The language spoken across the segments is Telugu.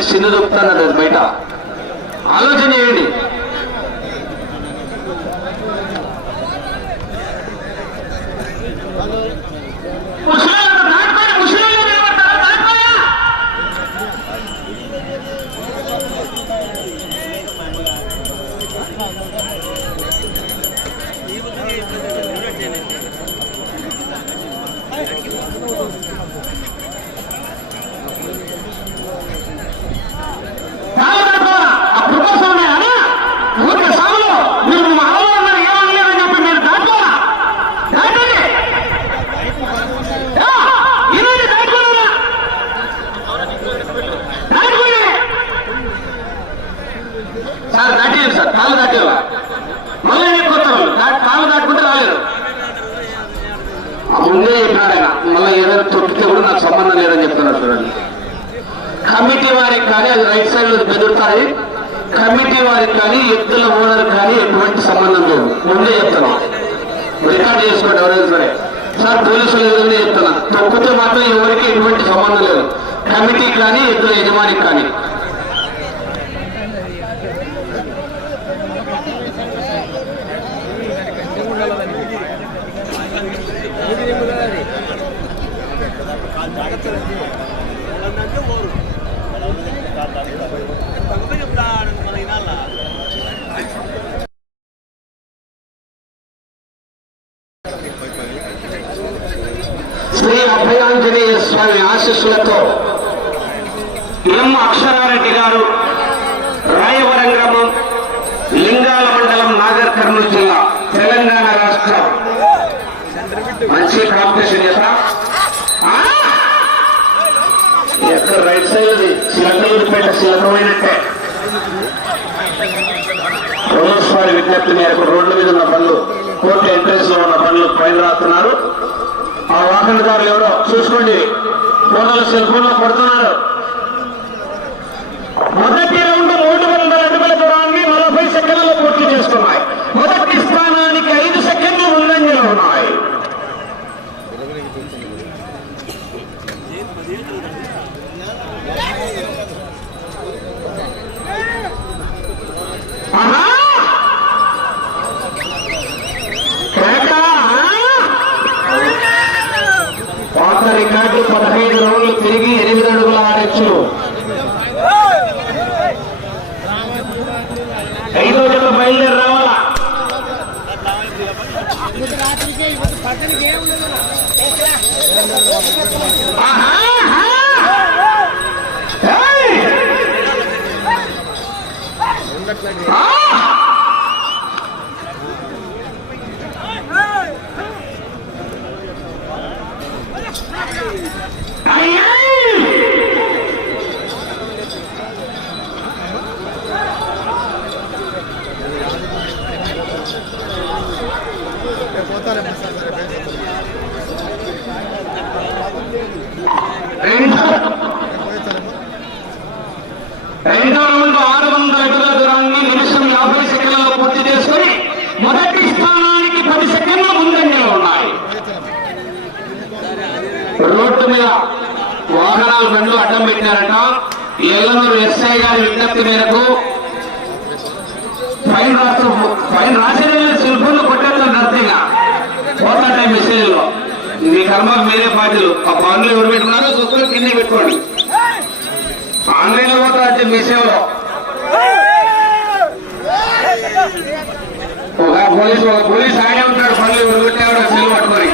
పెట్టి సింధు చెప్తాను అది బయట. ఆలోచన చేయండి అది రైట్ కమిటీ వారికి కానీ ఎత్తుల ఓనర్ కానీ ఎటువంటి సంబంధం లేదు. ముందే చెప్తున్నాం. రికార్డ్ చేసుకోండి ఎవరైనా సరే. సార్ పోలీసులు ఎదురు చెప్తున్నా. తొక్కితే మాత్రం ఎవరికి ఎటువంటి సంబంధం లేదు. కమిటీకి కానీ ఎద్దుల యజమానికి కానీ శ్రీ అభయాంజనేయ స్వామి ఆశీస్సులతో ఎం అక్షరారెడ్డి గారు రాయవరం గ్రామం లింగాల మండలం నాగర్ కర్నూలు జిల్లా తెలంగాణ రాష్ట్రం మంచి కాంపిటీషన్ ఎక్కడ రైట్ సైడ్ చిలకలూరిపేట శిలకమైనట్టే పోలీస్ విజ్ఞప్తి మేరకు రోడ్ల మీద ఉన్న బండ్లు కోర్టు ఎంట్రెన్స్లో ఉన్న బండ్లు పైన రాస్తున్నారు ఆ వాహనదారులు ఎవరో? చూసుకోండి. ఫోటోలు సెల్ ఫోన్లో కొడుతున్నారు. మొదటి రౌండ్ మూడు వందల అడుగుల దూరాన్ని నలభై సెకండ్లలో పూర్తి చేస్తున్నాయి మొదటి స్థానానికి ఐదు సెకండ్లు ముందంజలో ఉన్నాయి ఆహా! కేకా! పాత రికార్డు పదహైదు రౌండ్లు తిరిగి ఎనిమిది అడుగుల ఆడచ్చు ఐదో జత బయలుదేరి రావాలా ఆహా! ఏయ్! ఆ! అయ్యో! రెండు రెండో రౌండ్ ఆరు వందల అడుగుల దూరాన్ని నిమిషం యాభై సెకండ్లలో పూర్తి చేసుకుని మొదటి స్థానానికి పది సెకండ్ల ముందంజలో ఉన్నాయి రోడ్డు మీద వాహనాలు బండ్లు అడ్డం పెట్టారట ఎల్లనూరు ఎస్ఐ గారి విజ్ఞప్తి మేరకు ఫైన్ రాస్తూ ఫైన్ రాసేది సెల్ఫోన్లో కొట్టేస్తారు నర్సింగ్ పోతా టైం మెసేజ్లో మీ కర్మకు మీరే బాధ్యులు ఆ పనులు ఎవరు పెట్టుకున్నారో చూసుకొని కింద పెట్టుకోండి. ఆన్లైన్లో పోతా అంటే మీ సేవలో. ఒక పోలీసు ఒక పోలీసు ఆయన ఉంటాడు పనులు ఎవరు పెట్టాడు సెల్ పట్టుకొని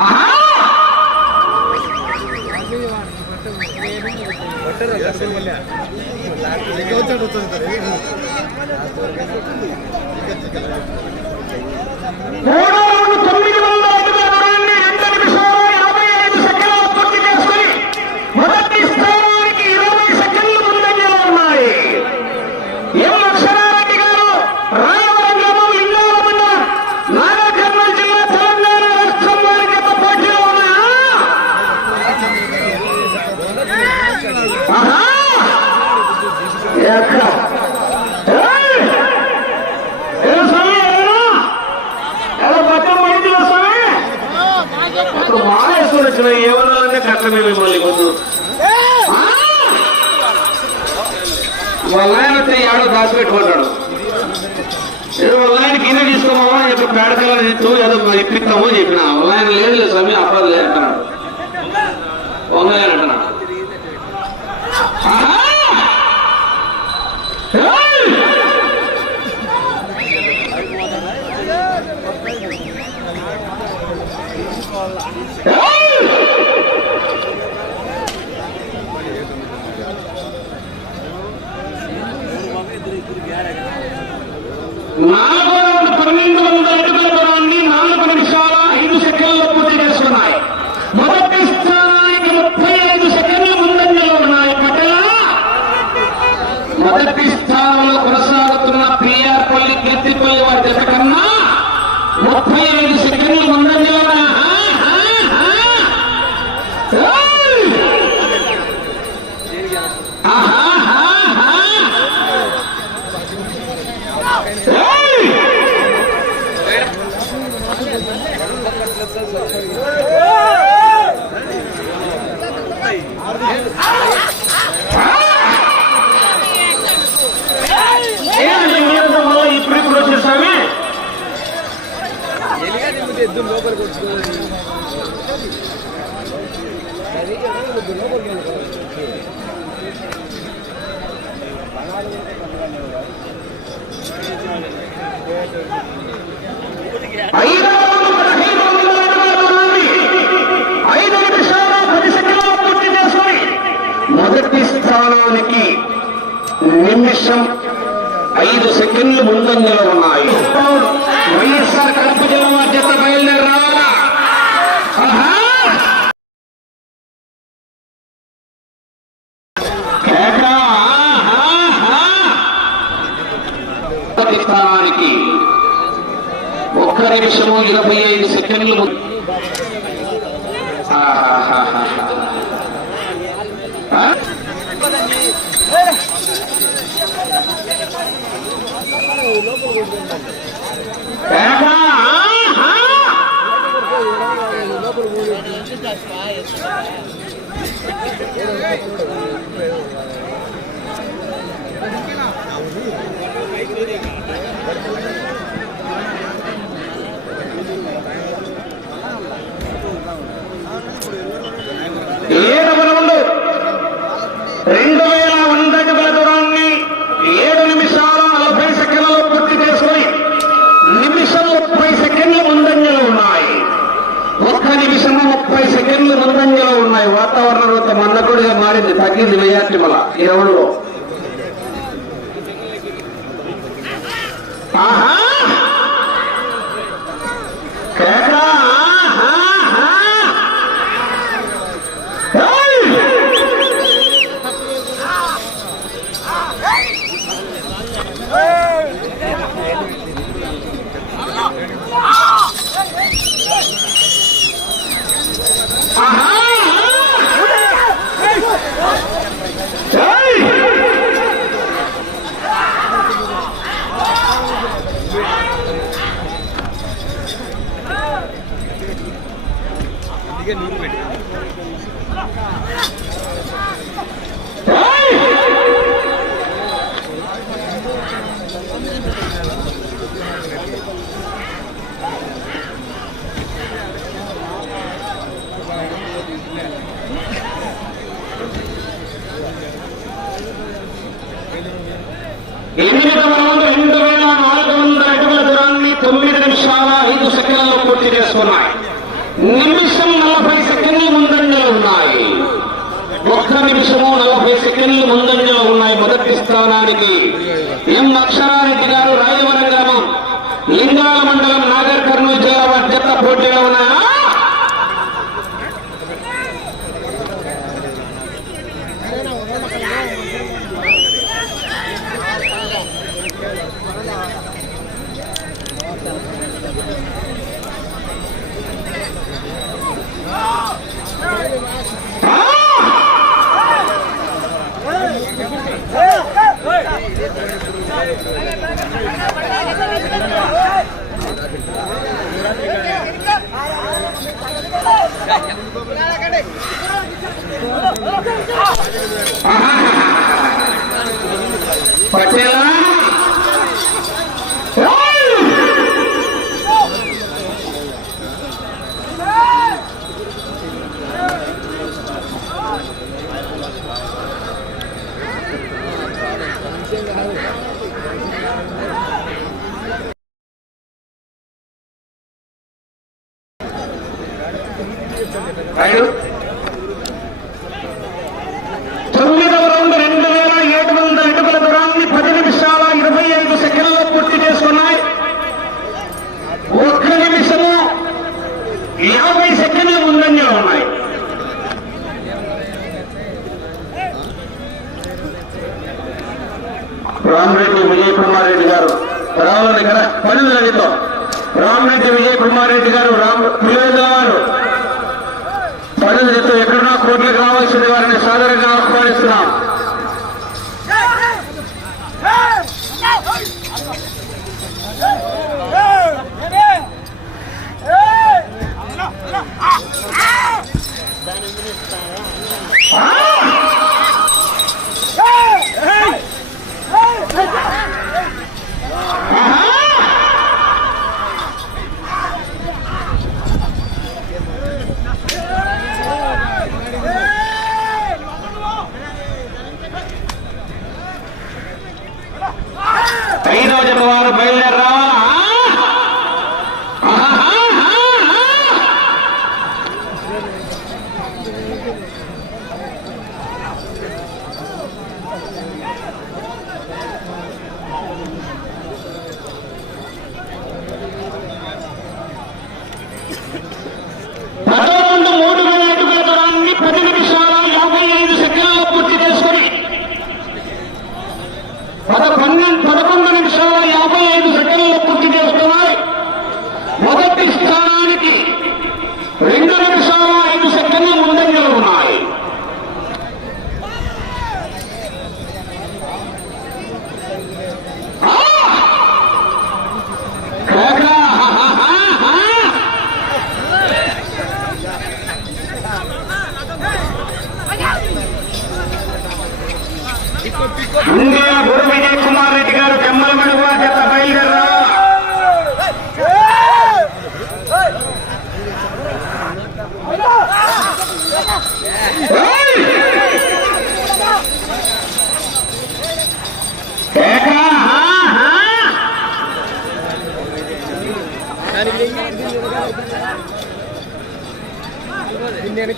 ఆహా! మూడో రౌండ్ తొమ్మిది వందల మొదటి స్థానానికి నిమిషం ఐదు సెకండ్లు ముందంజలో ఉన్నాయి. వైఎస్ఆర్ నిమిషము ఇరవై ఐదు సెకండ్లు లోపల ఏడు బలములు రెండు వేల వంద అడుగుల దూరాన్ని ఏడు నిమిషాల నలభై సెకండ్లలో పూర్తి చేసుకుని నిమిషం ముప్పై సెకండ్ల ముందంజలు ఉన్నాయి. ఒక్క నిమిషము ముప్పై సెకండ్లు ముందంజలు ఉన్నాయి. వాతావరణ రూత మన్నకుడిగా మారింది. తగ్గింది మెజార్టీ మళ్ళా. ఆహా থেকে కుటుంబానికి ఎం అక్షరారెడ్డి గారు రాయవరం గ్రామం. లింగాల మండలం నాగర్ కర్నూలు జిల్లా వర్జత పోటీలో ఉన్నాయా? పటేలా ఒక్క నిమిషము. యాభై సెకండ్ల ముందంజ ఉన్నాయి. రామరెడ్డి విజయ్ కుమార్ గారు రావాలని కదా పనులు రెడ్డితో రామరెడ్డి విజయ్ కుమార్ గారు రామ్ గారు. పనులు ఎక్కడున్నా కోర్టులకు రావాల్సింది వారిని సాధారణంగా ఆహ్వానిస్తున్నాం. దీన్ని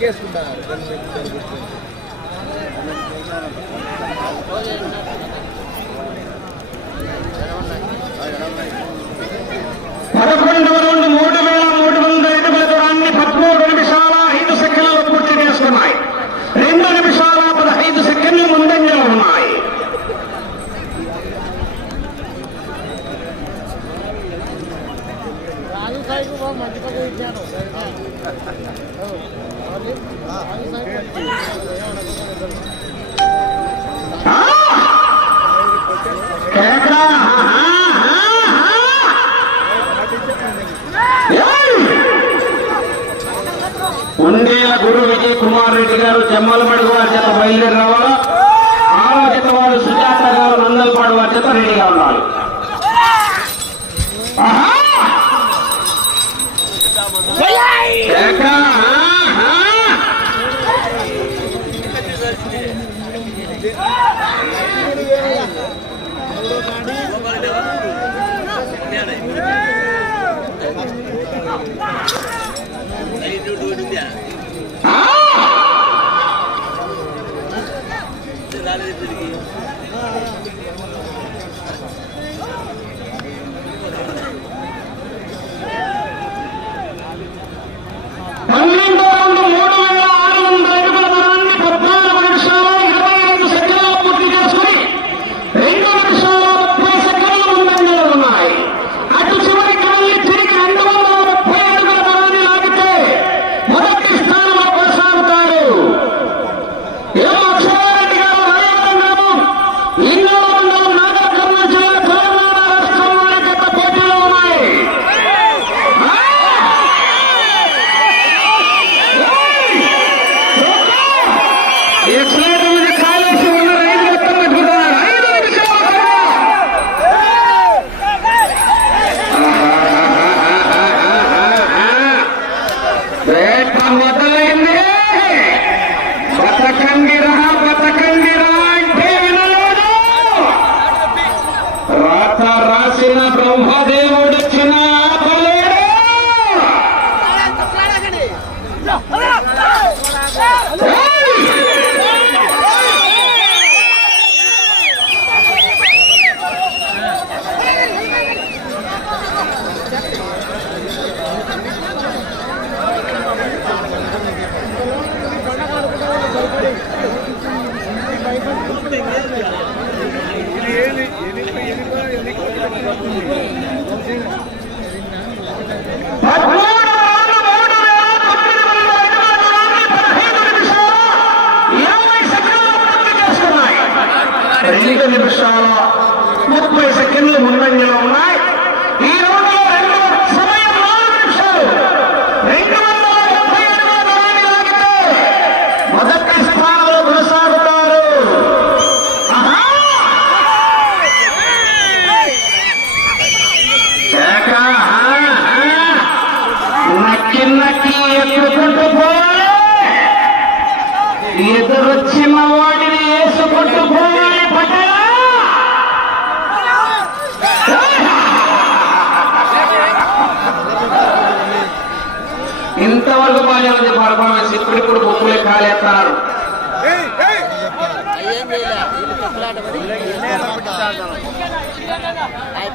సాయికు బాగా మంచిగా పోయించాను రాజు ఉండేల గురు విజయ్ కుమార్ రెడ్డి గారు జమ్మలమడి వారి చేత బయలుదేరి రావాలా ఆరో చేత వారు సుజాత గారు నందల్పాడు వారి చేత రెడీగా ఉన్నారు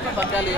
பக்காளி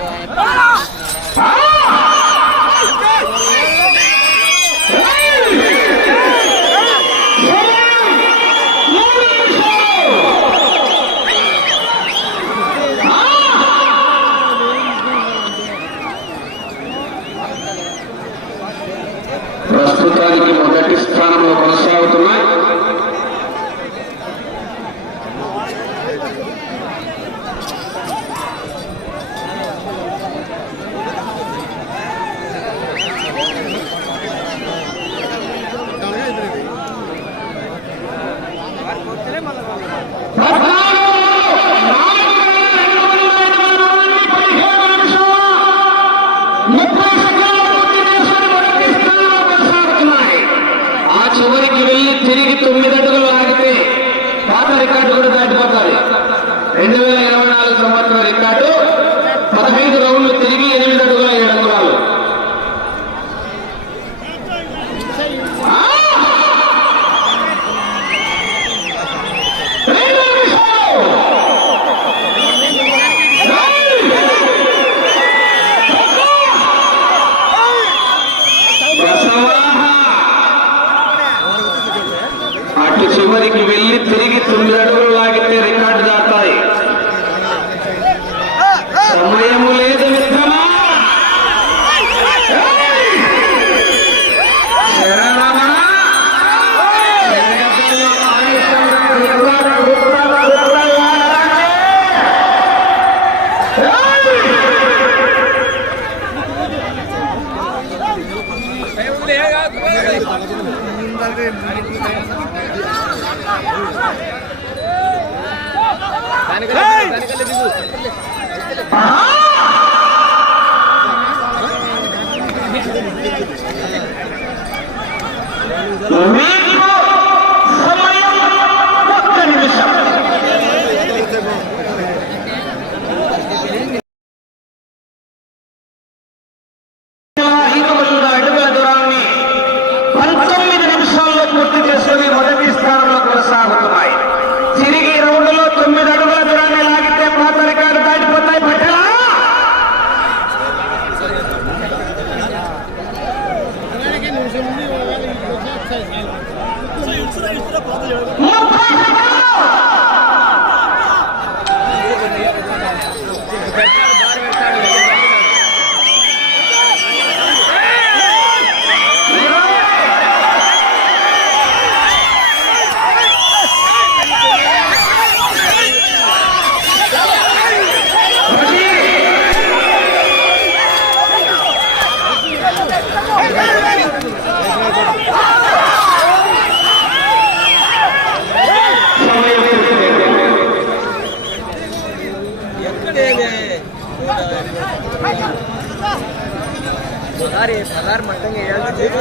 Oh,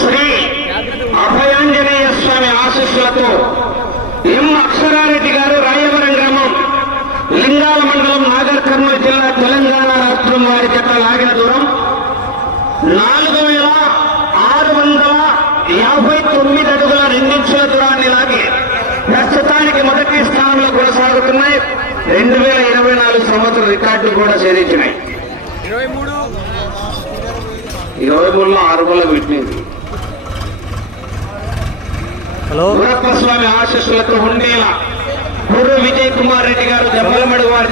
శ్రీ అభయాంజనేయ స్వామి ఆశీస్సులతో ఎం అక్షరారెడ్డి గారు రాయవరం గ్రామం లింగాల మండలం నాగర్ కర్నూలు జిల్లా తెలంగాణ రాష్ట్రం వారి చెట్ల లాగిన దూరం. నాలుగు వేల ఆరు వందల యాభై తొమ్మిది అడుగుల రెండించుల దూరాన్ని లాగి ప్రస్తుతానికి మొదటి స్థానంలో కొనసాగుతున్నాయి. రెండు వేల ఇరవై నాలుగు సంవత్సరం రికార్డులు కూడా ఛేదించినాయి. ఇరవై మూడు. ఇరవై మూడులో ఆరు వందల పెట్టింది స్వామి ఆశస్సులతో ఉండేలా పూర్వ విజయ్ కుమార్ రెడ్డి గారు జమ్మలమడు వారి